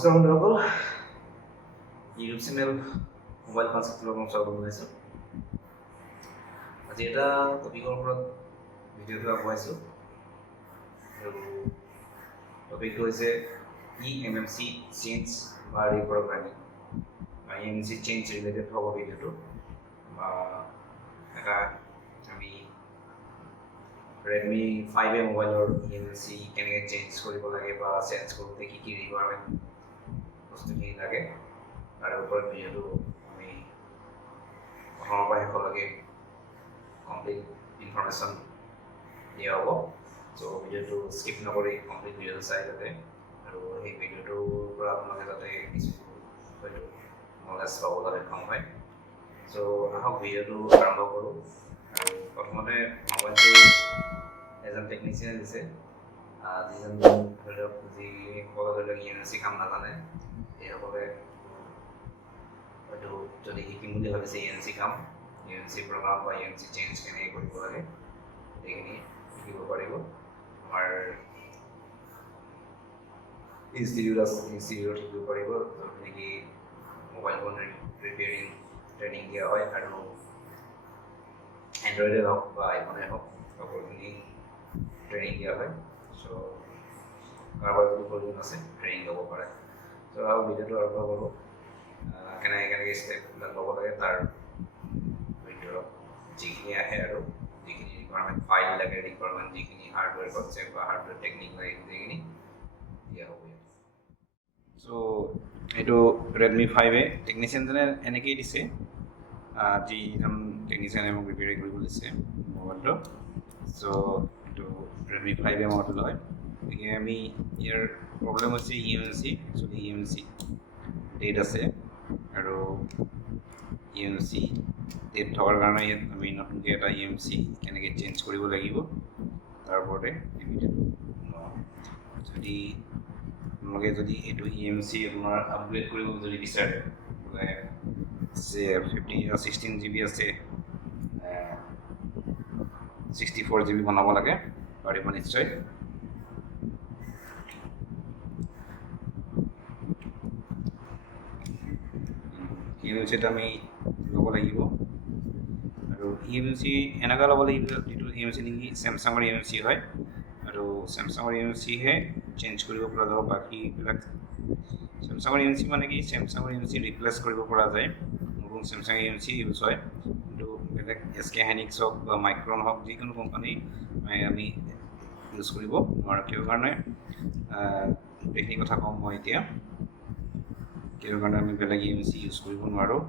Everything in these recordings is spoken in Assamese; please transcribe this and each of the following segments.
নমস্কাৰ বন্ধুসকল, ইউটিউব চেনেল মোবাইল কনচেপ্টৰ স্বাগতম জনাইছোঁ। আজি এটা টপিকৰ ওপৰত ভিডিঅ'টো আগবঢ়াইছোঁ আৰু টপিকটো হৈছে EMMC চেঞ্জ বা ৰিপ্ৰগ্ৰামিং বা EMMC চেঞ্জ ৰিলেটেড হ'ব ভিডিঅ'টো। এটা আমি Redmi 5A মোবাইলৰ EMMC কেনেকৈ চেঞ্জ কৰিব লাগে বা চেঞ্জ কৰোঁতে কি কি ৰিকুৱাৰমেণ্ট বস্তুখিনি লাগে তাৰ ওপৰত ভিডিঅ'টো আমি প্ৰথমৰ পৰা শেষলৈকে কমপ্লিট ইনফৰমেশ্যন দিয়া হ'ব। চ' ভিডিঅ'টো স্কিপ নকৰি কমপ্লিট ভিডিঅ'টো চাই যাতে আৰু সেই ভিডিঅ'টোৰ পৰা আপোনালোকে যাতে কিছু হয়তো নলেজ পাবলৈ সক্ষম হয়। চ' আহক ভিডিঅ'টো আৰম্ভ কৰোঁ। আৰু প্ৰথমতে মোবাইলটো এজন টেকনিচিয়ানে দিছে, যিজন ধৰি লওক যিসকলে ধৰি লওক EMMC কাম নাজানে সেইসকলে হয়তো যদি শিকিম বুলি ভাবিছে EMMC কাম, EMMC প্ৰগ্ৰাম বা EMMC চেঞ্জ কেনেকৈ কৰিব লাগে গোটেইখিনি শিকিব পাৰিব। আমাৰ ইনষ্টিটিউটত শিকিব পাৰিব, য'ত নেকি মোবাইল ফোন ৰিপেয়াৰিং ট্ৰেইনিং দিয়া হয় আৰু এণ্ড্ৰইডে হওক বা আইফোনে হওক সকলোখিনি ট্ৰেইনিং দিয়া হয়। চ' কাৰোবাৰ যদি প্ৰয়োজন আছে ট্ৰেইনিং ল'ব পাৰে। চ' আৰু ভিডিঅ'টো আৰম্ভ কৰোঁ। কেনেকৈ ষ্টেপবিলাক ল'ব লাগে তাৰ ভিতৰত যিখিনি আহে আৰু যিখিনি ৰিকুৱাৰমেণ্ট ফাইল লাগে, ৰিকুৱাৰমেণ্ট যিখিনি হাৰ্ডৱেৰ কনচেপ্ট বা হাৰ্ডৱেৰ টেকনিক লাগে গোটেইখিনি দিয়া হ'ব। চ' এইটো Redmi 5A টেকনিচিয়ানজনে এনেকেই দিছে, যিজন টেকনিচিয়ানে মোক ৰিপেয়াৰিং কৰিব দিছে মোবাইলটো। চ' এইটো Redmi 5A মডেল হয়। গতিকে আমি ইয়াৰ প্ৰব্লেম হৈছে EMMC, একচুৱেলি EMMC ডেট আছে আৰু EMMC ডেট থকাৰ কাৰণে ইয়াত আমি নতুনকৈ এটা EMMC কেনেকৈ চেঞ্জ কৰিব লাগিব তাৰ ওপৰতে যদি আপোনালোকে যদি এইটো EMMC আপোনাৰ আপগ্ৰেড কৰিব যদি বিচাৰে, 16 GB আছে, 64 GB বনাব লাগে পাৰিব নিশ্চয়। EMMCটো আমি ল'ব লাগিব আৰু EMMC এনেকুৱা ল'ব লাগিব যিটো EMMC নেকি চেমচাঙৰ EMMC হয় আৰু চেমচাঙৰ EMMCহে চেঞ্জ কৰিব পৰা যাব। বাকীবিলাক চেমচাঙৰ EMMC মানে কি চেমচাঙৰ EMMC ৰিপ্লেচ কৰিব পৰা যায়, নতুন চেমচাং EMMC ইউজ হয়। কিন্তু বেলেগ SK হাইনিক্স হওক বা মাইক্ৰন হওক যিকোনো কোম্পানী আমি ইউজ কৰিব নোৱাৰোঁ। কিয় কাৰণে গোটেইখিনি কথা কম মই এতিয়া, কিয় কাৰণে আমি বেলেগ EMMC ইউজ কৰিব নোৱাৰোঁ।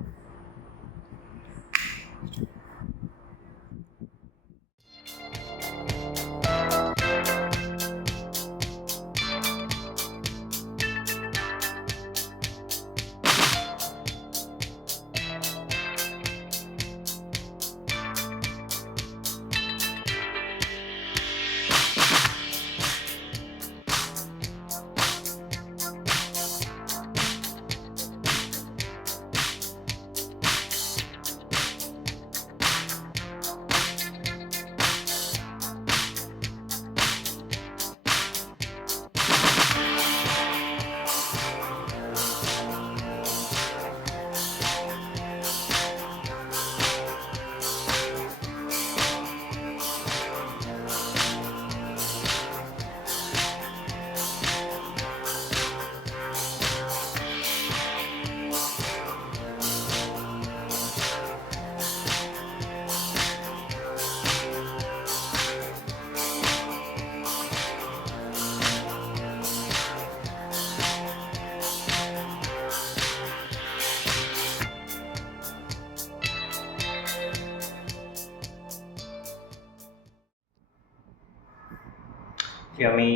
আমি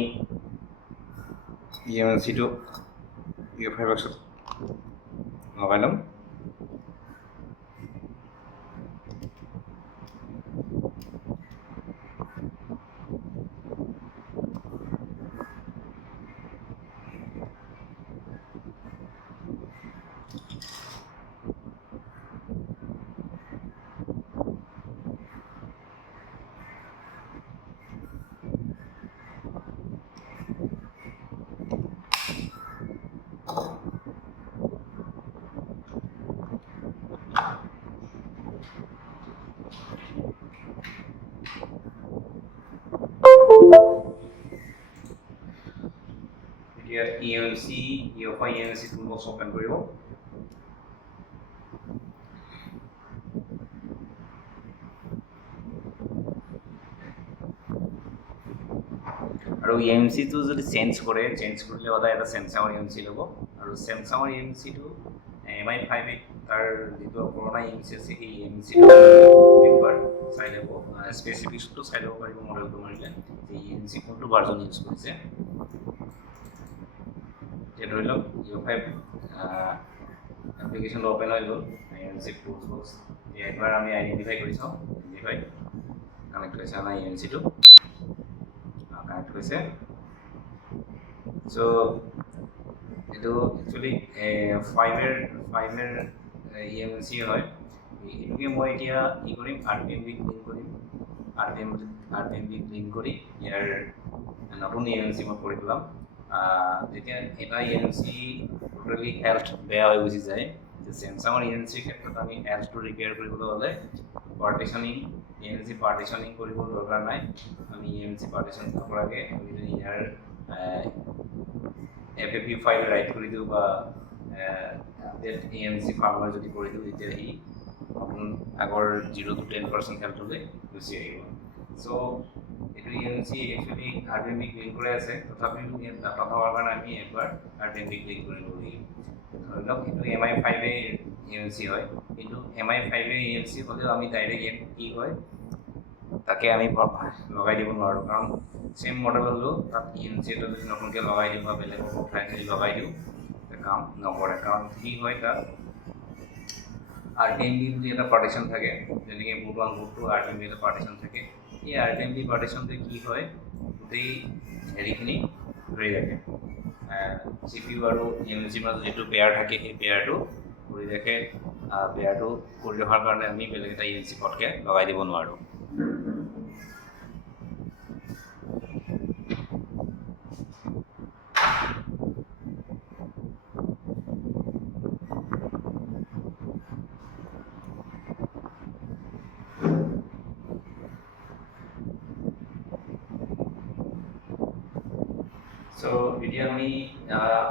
EMMCটো UEFI বক্সত লগাই ল'ম। EMC UFI EMC toolbox open কৰিব আৰু EMC টো যদি চেঞ্জ কৰিলে ওলাই এটা Samsung EMC ল'ব আৰু Samsung EMC টো MI5 তাৰ যিটো পুৰণা EMC আছে সেই EMC টো একবাৰ চাই ল'ব স্পেচিফিক্স টো চাই ল'ব পাৰিব মডেলটো মাৰিলে এই EMC কোনটো ভাৰ্জন ইউজ কৰিছে যে ধৰি লওক U5 এপ্লিকেশন ওপেন হৈ গ'ল EMC toolbox একবাৰ আমি আইডেন্টিফাই কৰি চাওঁ আইডেন্টিফাই কানেক্ট হৈছে আমাৰ EMC টো কানেক্ট হৈছে so এটো একচুয়ালি 5 এৰ EMC হয় এটুকে মই এতিয়া কি কৰিম RPMB ক্লিন কৰিম RPMB ক্লিন কৰি ইয়াৰ নতুন EMC মই কৰি দিলাম যেতিয়া এটা EMC টোটালি হেলথ বেয়া হৈ গুচি যায় Samsung EMC ক্ষেত্ৰত আমি হেলথ টো ৰিপেয়াৰ কৰিবলৈ হলে পাৰ্টিশনিং EMC পাৰ্টিশনিং কৰিব দৰকাৰ নাই আমি EMC পাৰ্টিশন কৰাকে আমি ইয়াৰ FFP ফাইল ৰাইট কৰি দিও বা আপডেট EMC ফাৰ্মাৰ যদি কৰি দিও তেতিয়া হি আগৰ 0 to 10% হেলথলৈ গুচি আহিব সো এটো EMC একচুয়ালি RPMB ক্লিন কৰি আছে তথাপিও ইয়াত ডাটা পাৱাৰ কাৰণে আমি একবাৰ RPMB ক্লিন কৰিব লাগিব ধৰক এটো MI5 এ EMC হয় কিন্তু MI5 এ EMC হলেও আমি ডাইৰেক্ট কি হয় তাকে আমি লগাই দিব নোৱাৰো কাৰণ সেম মডেল হলো তাত EMC এটা যদি নতুনকৈ লগাই দিও বা বেলেগৰ ঠাইত লগাই দিও কাম নকৰে কাৰণ কি হয় তাত RPMB বুলি এটা পাৰ্টিশন থাকে যেনেকৈ boot 1 boot 2 RPMB এটা পাৰ্টিশন থাকে এই RPMB পাৰ্টিশনতে কি হয় গোটেই হেৰিখিনি ধৰি ৰাখে CPU আৰু EMC মাজত যেটো পেয়াৰ থাকে এই পেয়াৰটো কৰি ৰাখে পেয়াৰটো কৰি ৰখাৰ কাৰণে আমি বেলেগ এটা EMC পটকে লগাই দিব নোৱাৰো So, video আমি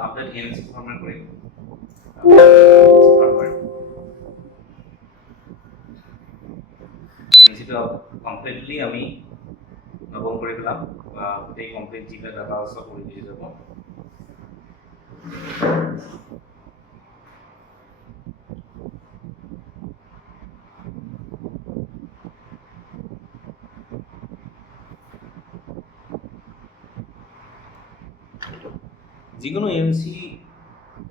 আপডেট EMC ফৰম্যাট কৰি EMC টো কমপ্লিটলি আমি নবম কৰি দিলাম বা গোটেই কমপ্লিট জিটা ডাটা সব কৰি দিয়ে যাব যিকোনো EMC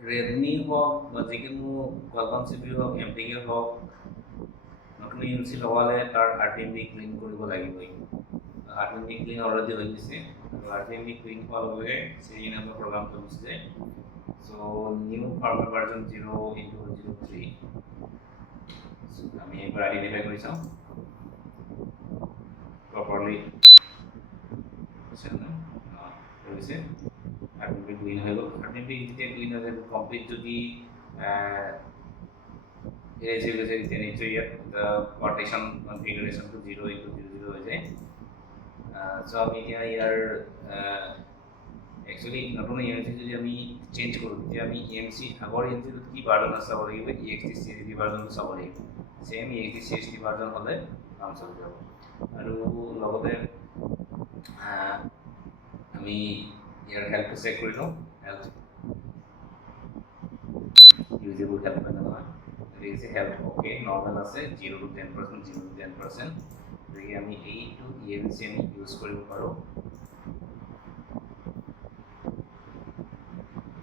Redmi হোক বা যিকোনো Qualcomm CPU হোক MTK হোক নতুন EMC লগালে তাৰ RPMB ক্লিন কৰিব লাগিবই RPMB ক্লিন অলৰেডি হৈ গৈছে RPMB ক্লিন হোৱাৰ লগে সেই নামৰ প্ৰগ্ৰামটো হৈছে সো নিউ ফাৰ্মৱেৰ ভাৰ্জন 0.03 আমি এবাৰ আইডেন্টিফাই কৰি চাওঁ প্ৰপাৰলি হৈছে RPMB ক্লিন হৈ গ'ল RPMB যেতিয়া ক্লিন হৈ যাব কমপ্লিট যদি এজ ইউজ এজ নিশ্চয় ইয়াত পাৰ্টিশন কনফিগাৰেশন টু 0.00 হৈ যায় সো আমি এতিয়া ইয়াৰ একচুয়ালি নতুন EMC যদি আমি চেঞ্জ কৰো তেতিয়া আমি EMC আগৰ EMC টো কি ভাৰ্জন আছে চাব লাগিব EXT CSD ভাৰ্জন চাব লাগিব সেম EXT CSD ভাৰ্জন হলে কাম চলি যাব আৰু লগতে আমি ইয়াৰ হেল্থটো চেক কৰি লওঁ হেল্থ ইউজেবল হেল্থ মানে নহয় is health okay normal আছে 0 to 10% যদি আমি এইটো EMC আমি ইউজ কৰিব পাৰো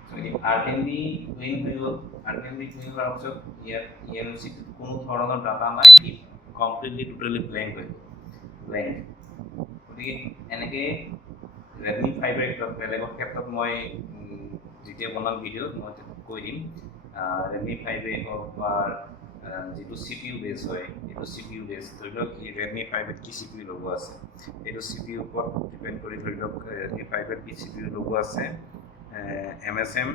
সো এই RPMB ক্লিন হইল RPMB ক্লিন হোৱাৰ পিছত ইয়াত EMC কোনো ধৰণৰ ডাটা নাই ই কমপ্লিটলি টোটালি ব্ল্যাঙ্ক হৈ ব্ল্যাঙ্ক গতিকে এনেকে Redmi 5 এর বেলেগৰ ক্ষেত্ৰত মই যেতিয়া বনাম ভিডিও মই কৈ দিম Redmi 5 এ হওক বা যেটো CPU বেস হয় এটো CPU বেস ধৰি লওক এই Redmi 5 এৰ কি CPU লোগো আছে এটো CPU ওপৰত ডিপেন্ড কৰি ধৰি লওক Redmi 5 এর কি CPU লোগো আছে MSM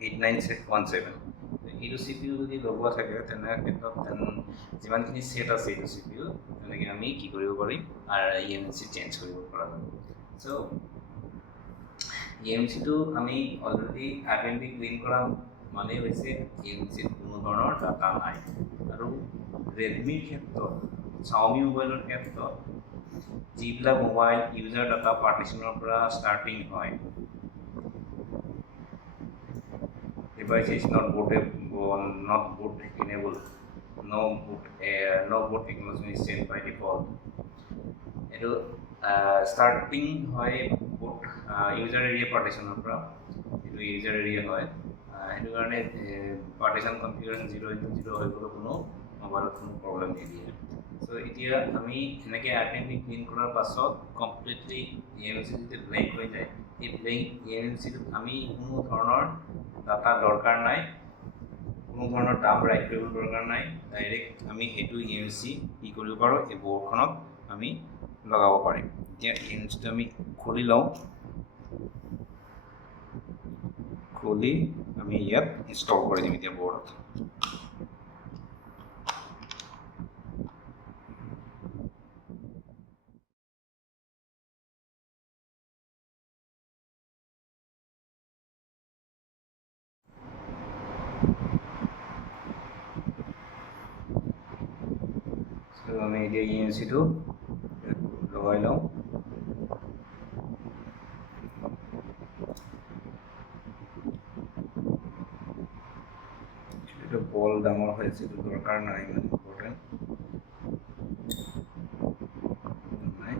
8917 এটো CPU যদি লোগো থাকে তেনে ক্ষেত্ৰত যিমানখিনি সেট আছে এটো CPU তেনেকে আমি কি কৰিব পাৰিম আৰ EMC চেঞ্জ কৰিব পাৰিম সো EMC-টো আমি অলৰেডি আইডেণ্টি ক্লিন কৰা মানে হৈছে EMC-ত কোনো ধৰণৰ ডাটা নাই আৰু ৰেডমিৰ ক্ষেত্ৰত Xiaomi মোবাইলৰ ক্ষেত্ৰত যিবিলাক মোবাইল ইউজাৰ ডাটা পাৰ্টিশ্যনৰ পৰা ষ্টাৰ্টিং হয় device is not boot enabled no boot technology is set by default etu starting hoy boot user area partition পৰা etu user area hoy etu karone partition configuration 0 hoy golo kono mobile kono problem nidiye so etia ami enake identity clean korar pasot completely EMC jete blank hoy jay ei blank EMC ami kono dhoroner data দৰকাৰ নাই কোনো ধৰণৰ দাম ৰাইট কৰিব দৰকাৰ নাই ডাইৰেক্ট আমি এটো EMC কি কৰিব পাৰো এই বোৰ্ডখনত আমি লগাব পাৰিম এতিয়া EMC-টো আমি খুলি লওঁ খুলি আমি ইয়াত ইনষ্টল কৰি দিম এতিয়া বোৰ্ডত আমি এতিয়া EMC-টো লগাই লওঁ এটা বল ডাঙৰ হৈছে তো দৰকাৰ নাই ইমান ইম্পৰ্টেণ্ট নাই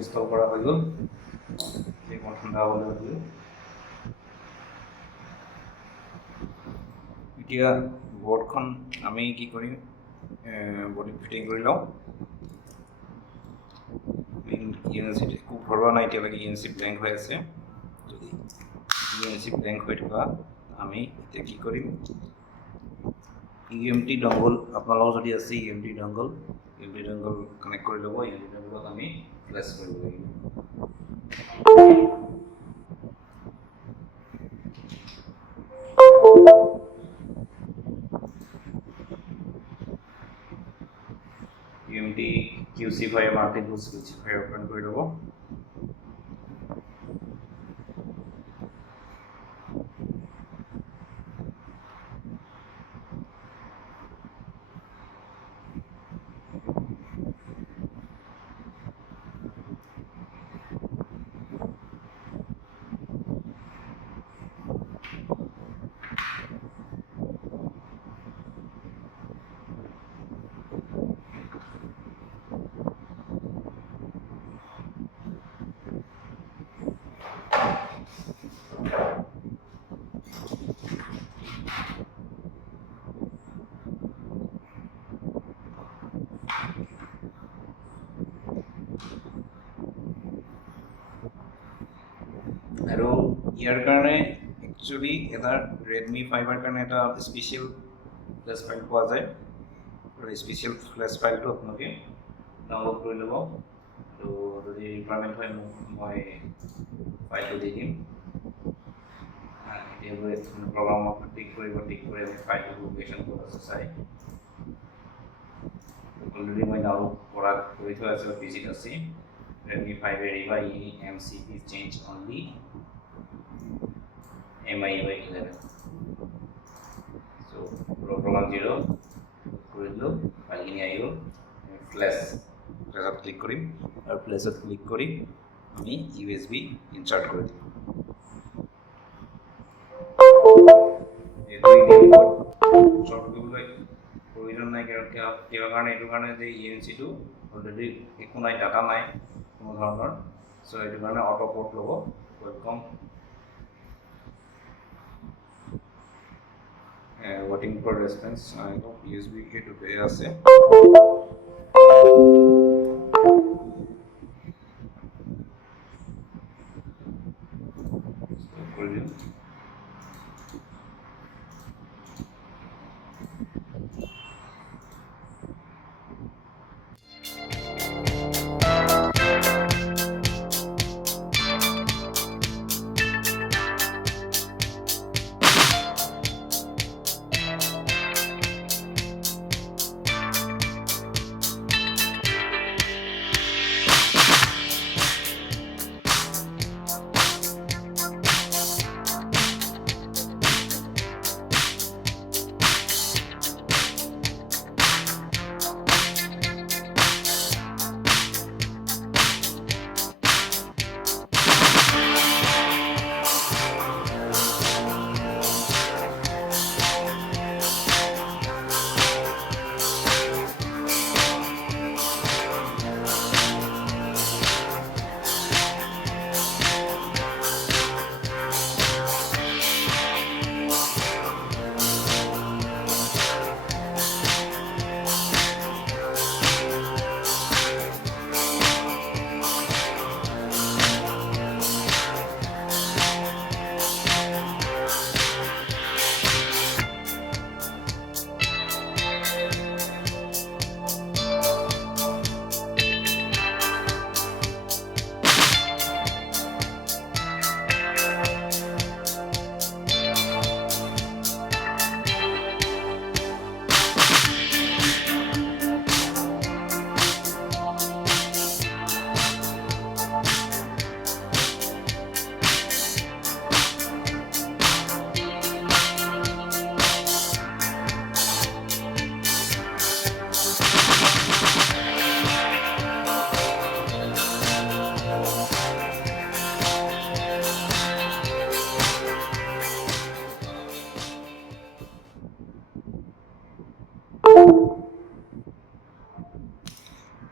ইনষ্টল কৰা হৈ গ'ল এই ঠাণ্ডা হ'বলৈ হ'লে এতিয়া বোৰ্ডখন আমি কি কৰিম বডি ফিটিং কৰি লওঁ EMC একো ভৰোৱা নাই এতিয়ালৈকে EMC ব্লেংক হৈ আছে যদি EMC ব্লেংক হৈ থকা আমি এতিয়া কি কৰিম EMT ডংগল আপোনালোকৰ যদি আছে EMT ডংগল কানেক্ট কৰি ল'ব EMT ডংগলত আমি ফ্লেছ কৰিব লাগিব EMT QC5 multiple switch5 open কৰি ল'ব আৰু ইয়াৰ কাৰণে একচুয়ালি এটা Redmi 5 ৰ কাৰণে এটা স্পেশাল ফ্ল্যাশ ফাইল পোৱা যায় আৰু স্পেশাল ফ্ল্যাশ ফাইলটো আপোনালোকে ডাউনলোড কৰি ল'ব তো যদি ৰিকুৱাৰমেণ্ট হয় মই ফাইলটো দি দিম এতিয়া প্ৰগ্ৰামত টিক কৰি ফাইলটো লোকেশ্যন ক'ত আছে চাই অলৰেডি মই ডাউনলোড কৰি থোৱা আছে পিচিত আছে Redmi 5 Riva MCP change only MI by 11. So program 0 file IO flash click করি আর ফ্ল্যাশত ক্লিক করি আমি USB ইনসার্ট করে দিই প্রয়োজন নাই কিবা কাৰণে এইটো কাৰণে যে ENC2 অলৰেডি একো নাই ডাটা নাই কোনো ধৰণৰ সো এইটো কাৰণে অটো পোৰ্ট ল'ব welcome waiting for response I hope USB কে ঢুকে আছে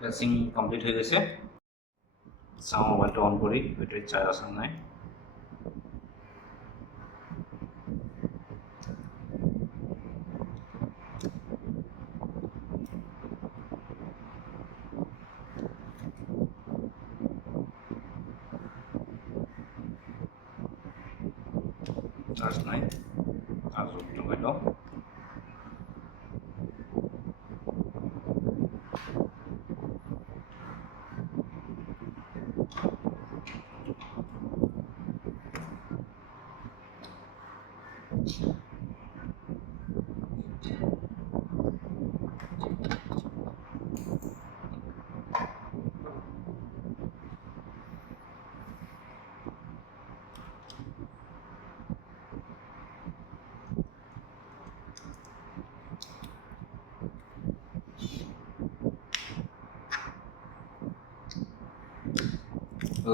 প্লেসিং কমপ্লিট হয়ে গেছে সাউন্ড মোবাইলটা অন করি ব্যাটারি চার্জ আছে নাই চার্জ নাই চার্জ উঠতে হইল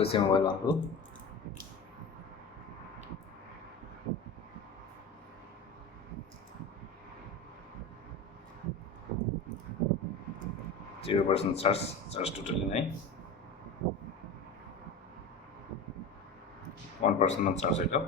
ese mobile lampu 0% charge totally নাই 1% charge এটা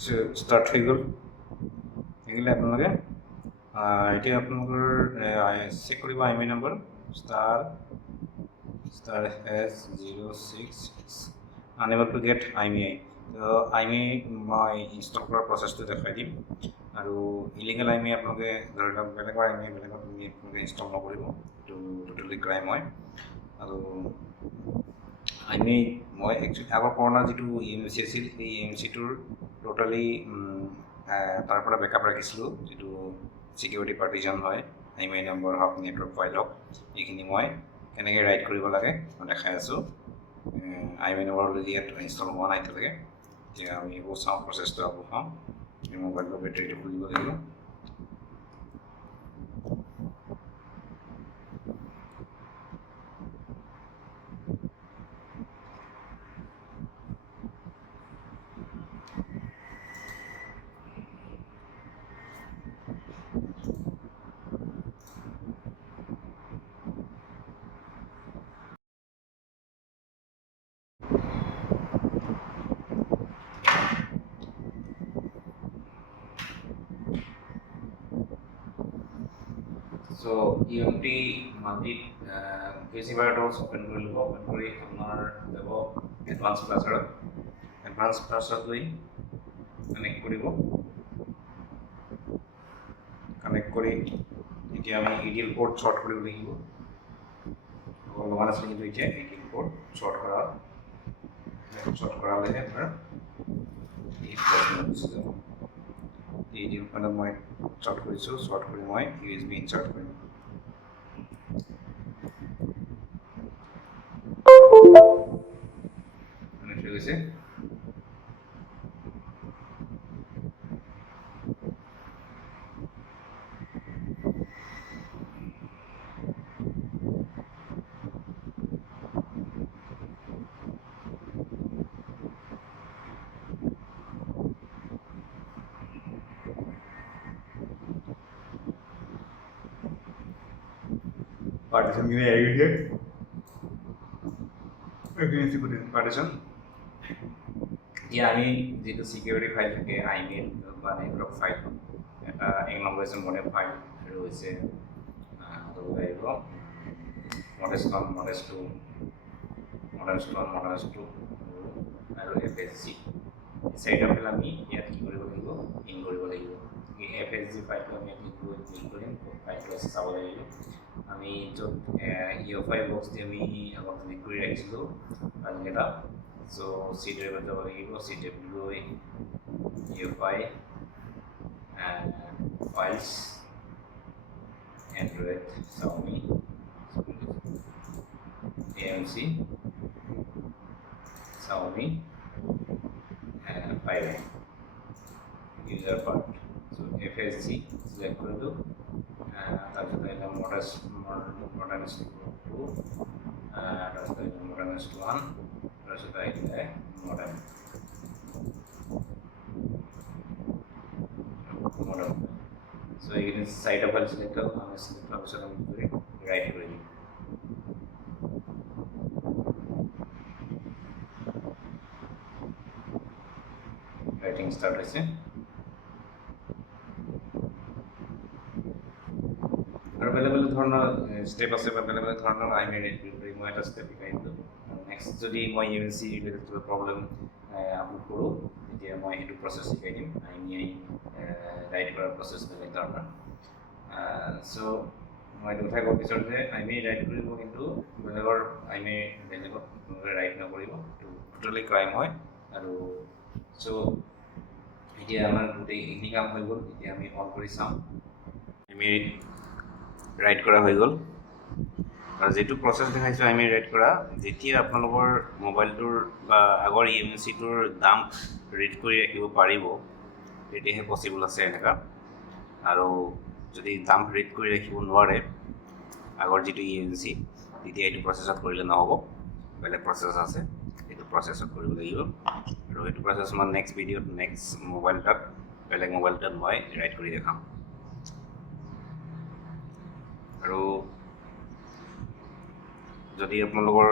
ষ্টাৰ্ট হৈ গ'ল থাকিলে আপোনালোকে এতিয়া আপোনালোকৰ চেক কৰিব IMEI number **#06 unable to get IMEI তো IMEI মই ইনষ্টল কৰাৰ প্ৰচেছটো দেখাই দিম আৰু ইলিগেল IMEI আপোনালোকে ধৰি লওক বেলেগৰ IMEI বেলেগত আপোনালোকে ইনষ্টল নকৰিব এইটো টোটেলি ক্ৰাইম হয় আৰু IMEI মই একচুৱেলি আগৰ পুৰণা যিটো EMC আছিল এই EMCটোৰ টোটেলি তাৰ পৰা বেকআপ ৰাখিছিলোঁ যিটো চিকিউৰিটি পাৰ্টিশ্যন হয় IMEI নম্বৰ হওক নেটৱৰ্ক ফাইল হওক এইখিনি মই কেনেকৈ ৰাইট কৰিব লাগে মই দেখাই আছোঁ IMEI নম্বৰ অলৰেডি ইয়াত ইনষ্টল হোৱা নাই এতিয়ালৈকে এতিয়া আমি এইবোৰ চাওঁ প্ৰচেছটো আকৌ চাওঁ মোবাইলৰ বেটাৰীটো খুলিব লাগিব So EMT multi visivators open কৰি ল'ব open কৰি আপোনাৰ যাব এডভান্স ক্লাছাৰত এডভান্স ক্লাছাৰত গৈ কানেক্ট কৰিব কানেক্ট কৰি এতিয়া আমি EDL port short কৰিব লাগিব লগা নাছিল কিন্তু এতিয়া EDL port short কৰালেহে আপোনাৰ এই প্ৰব্লেম গুচি যাব EDL panel মই short কৰিছোঁ short কৰি মই USB insert কৰিম ঠিক আছে partition gini ya gitu ya begini sebutin partition ya ini যেটো security file থাকে IMEI বা network file এটা এক নম্বৰ আছে model file আৰু হৈছে লাগিব model1 model2 আৰু FSG সেটা ফেল আমি ইয়াত কি কৰিব লাগিব ইন কৰিব লাগিব এই FSG ফাইলটো আমি ক্লিক কৰিম ফাইলটো আছে চাব লাগিব আমি য'ত EFI বক্স দিয়ে আমি আগত ক্লিক কৰি ৰাখিছিলোঁ আৰু এটা সো C ড্ৰাইভত যাব লাগিব C ড্ৰাইভ লৈ EFI files Android Xiaomi AMC Xiaomi 5 user part so FSG select করে দাও তারপরে এটা modernist 2 তারপরে modernist 1 তারপরে এটা modern so এখানে সাইড অফ ফাইল সিলেক্ট করব আমি সিলেক্ট অপশন করে রাইট করে দিই রাইটিং স্টার্ট হয়েছে আৰু বেলেগ ধৰণৰ ষ্টেপ আছে বা বেলেগ ধৰণৰ IMEI ৰেড কৰিব মই এটা ষ্টেপ শিকাই দিলোঁ নেক্সট যদি মই UNC ৰিলেটেড কিবা প্ৰব্লেম আপলোড কৰোঁ তেতিয়া মই সেইটো প্ৰচেছ শিকাই দিম IMEI ৰাইট কৰাৰ প্ৰচেছ বেলেগ ধৰণৰ চ' মই এইটো কথা ক'ব বিচাৰোঁ যে IMEI ৰাইট কৰিব কিন্তু বেলেগৰ IMEI বেলেগত ৰাইট নকৰিব এইটো টোটেলি ক্ৰাইম হয় আৰু চ' এতিয়া আমাৰ গোটেইখিনি কাম হৈ গ'ল এতিয়া আমি অন কৰি চাওঁ IMEI ৰাইট কৰা হৈ গ'ল আৰু যেটো প্ৰচেছ দেখাইছোঁ IMEI ৰাইট কৰা যেতিয়া আপোনালোকৰ মোবাইলটোৰ বা আগৰ EMCটোৰ দাম ৰিড কৰি ৰাখিব পাৰিব তেতিয়াহে পচিবল আছে এনেকুৱা আৰু যদি দাম ৰিড কৰি ৰাখিব নোৱাৰে আগৰ যিটো EMC তেতিয়া এইটো প্ৰচেছত কৰিলে নহ'ব বেলেগ প্ৰচেছ আছে এইটো প্ৰচেছত কৰিব লাগিব আৰু এইটো প্ৰচেছ মই নেক্সট ভিডিঅ'ত নেক্সট মোবাইলটাত বেলেগ মোবাইলটাত মই ৰাইট কৰি দেখাম আৰু যদি আপোনালোকৰ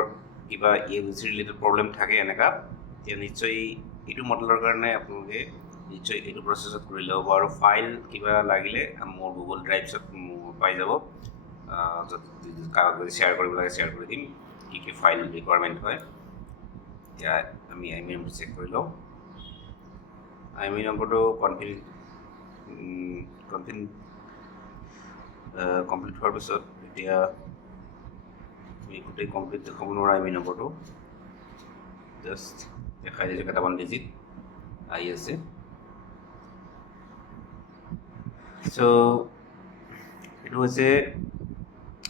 কিবা EMC ৰিলেটেড প্ৰব্লেম থাকে এনেকুৱা তেতিয়া নিশ্চয় এইটো মডেলৰ কাৰণে আপোনালোকে নিশ্চয় এইটো প্ৰচেছত কৰি ল'ব আৰু ফাইল কিবা লাগিলে মোৰ গুগল ড্ৰাইভছত পাই যাব কাৰোবাক যদি শ্বেয়াৰ কৰিব লাগে শ্বেয়াৰ কৰি দিম কি ফাইল ৰিকুৱাৰমেণ্ট হয় এতিয়া আমি আইমি নম্বৰ চেক কৰি লওঁ আইমি নম্বৰটো কমপ্লিট হোৱাৰ পিছত এতিয়া আমি গোটেই কমপ্লিট দেখাব নোৱাৰা আইমি নম্বৰটো জাষ্ট দেখাই দিছোঁ কেইটামান ডিজিট আহি আছে চ' এইটো হৈছে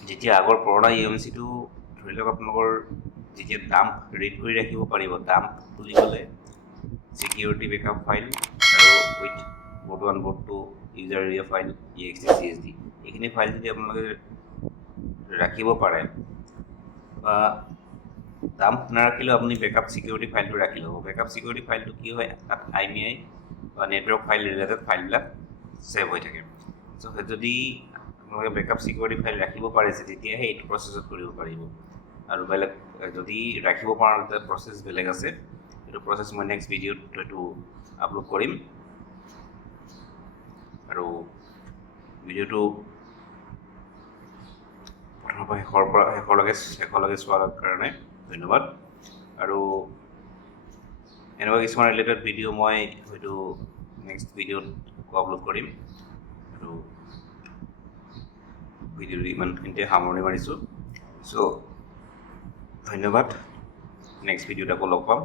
যেতিয়া আগৰ পুৰণা ইএমচিটো ধৰি লওক আপোনালোকৰ যেতিয়া ডাম্প ৰিড কৰি ৰাখিব পাৰিব ডাম্প বুলি ক'লে ছিকিউৰিটি বেকআপ ফাইল আৰু with board 1 board 2 user area file ext csd এইখিনি ফাইল যদি আপোনালোকে ৰাখিব পাৰে বা ডাম্প নাৰাখিলেও আপুনি বেকআপ ছিকিউৰিটি ফাইলটো ৰাখি ল'ব বেকআপ ছিকিউৰিটি ফাইলটো কি হয় তাত IMEI বা নেটৱৰ্ক ফাইল ৰিলেটেড ফাইলবিলাক ছেভ হৈ থাকে চ' যদি আপোনালোকে বেকআপ ছিকিউৰিটি ফাইল ৰাখিব পাৰিছে তেতিয়াহে এইটো প্ৰচেছত কৰিব পাৰিব আৰু বেলেগ যদি ৰাখিব পৰা নাই প্ৰচেছ বেলেগ আছে এইটো প্ৰচেছ মই নেক্সট ভিডিঅ'ত এইটো আপলোড কৰিম আৰু ভিডিঅ'টো প্ৰথমৰ পৰা শেষলৈকে চোৱাৰ কাৰণে ধন্যবাদ আৰু এনেকুৱা কিছুমান ৰিলেটেড ভিডিঅ' মই হয়তো নেক্সট ভিডিঅ'ত আপলোড কৰিম আৰু ভিডিঅ'টো ইমানখিনিতে সামৰণি মাৰিছোঁ চ' ধন্যবাদ নেক্সট ভিডিঅ'ত আকৌ লগ পাম